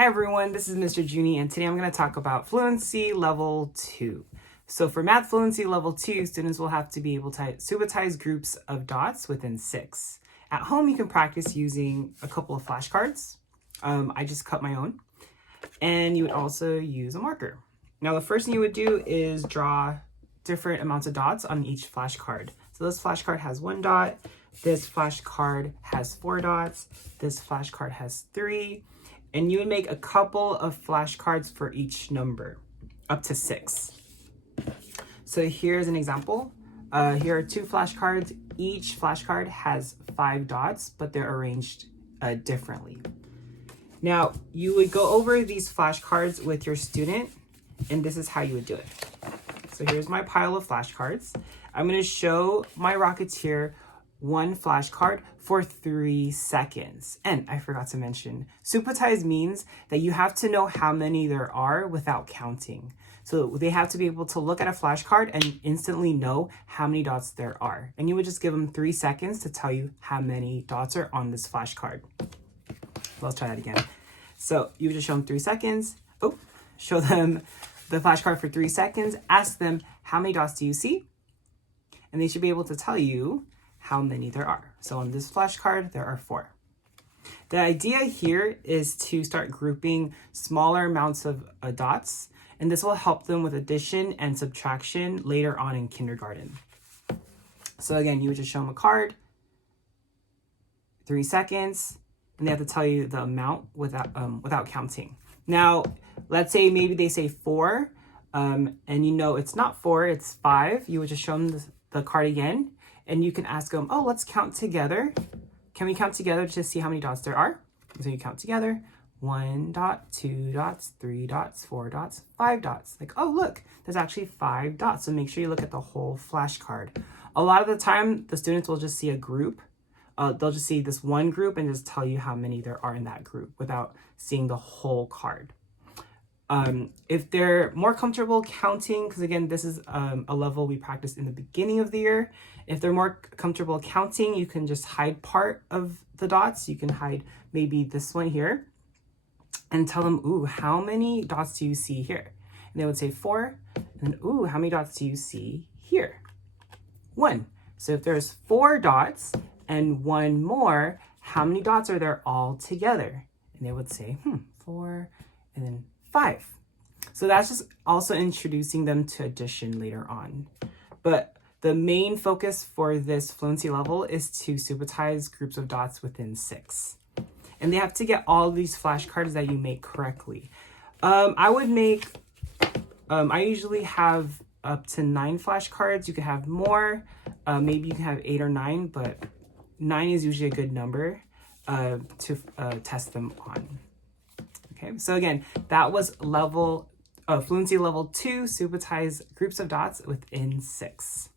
Hi everyone, this is Mr. Junie, and today I'm going to talk about Fluency Level 2. So for Math Fluency Level 2, students will have to be able to subitize groups of dots within 6. At home, you can practice using a couple of flashcards. I just cut my own. And you would also use a marker. Now the first thing you would do is draw different amounts of dots on each flashcard. So this flashcard has 1 dot, this flashcard has 4 dots, this flashcard has 3, and you would make a couple of flashcards for each number, up to 6. So here's an example. Here are 2 flashcards. Each flashcard has 5 dots, but they're arranged differently. Now, you would go over these flashcards with your student, and this is how you would do it. So here's my pile of flashcards. I'm going to show my Rocketeer 1 flashcard for 3 seconds. And I forgot to mention, subitize means that you have to know how many there are without counting. So they have to be able to look at a flashcard and instantly know how many dots there are. And you would just give them 3 seconds to tell you how many dots are on this flashcard. Let's try that again. So you would just show them 3 seconds. Show them the flashcard for 3 seconds. Ask them, how many dots do you see? And they should be able to tell you how many there are. So on this flashcard, there are 4. The idea here is to start grouping smaller amounts of dots, and this will help them with addition and subtraction later on in kindergarten. So again, you would just show them a card, 3 seconds, and they have to tell you the amount without counting. Now, let's say maybe they say 4, and you know it's not 4, it's 5. You would just show them the card again, and you can ask them, oh, let's count together. Can we count together to see how many dots there are? So you count together, 1 dot, 2 dots, 3 dots, 4 dots, 5 dots. Like, oh, look, there's actually 5 dots. So make sure you look at the whole flashcard. A lot of the time, the students will just see a group. They'll just see this one group and just tell you how many there are in that group without seeing the whole card. If they're more comfortable counting, because again, this is a level we practiced in the beginning of the year. If they're more comfortable counting, you can just hide part of the dots. You can hide maybe this one here and tell them, ooh, how many dots do you see here? And they would say 4. And then, ooh, how many dots do you see here? 1. So if there's 4 dots and 1 more, how many dots are there all together? And they would say, 4, and then 5. So that's just also introducing them to addition later on. But the main focus for this fluency level is to subitize groups of dots within 6. And they have to get all these flashcards that you make correctly. I usually have up to 9 flashcards. You could have more. Maybe you can have 8 or 9, but 9 is usually a good number to test them on. Okay, so again, that was Fluency Level 2, subitize groups of dots within 6.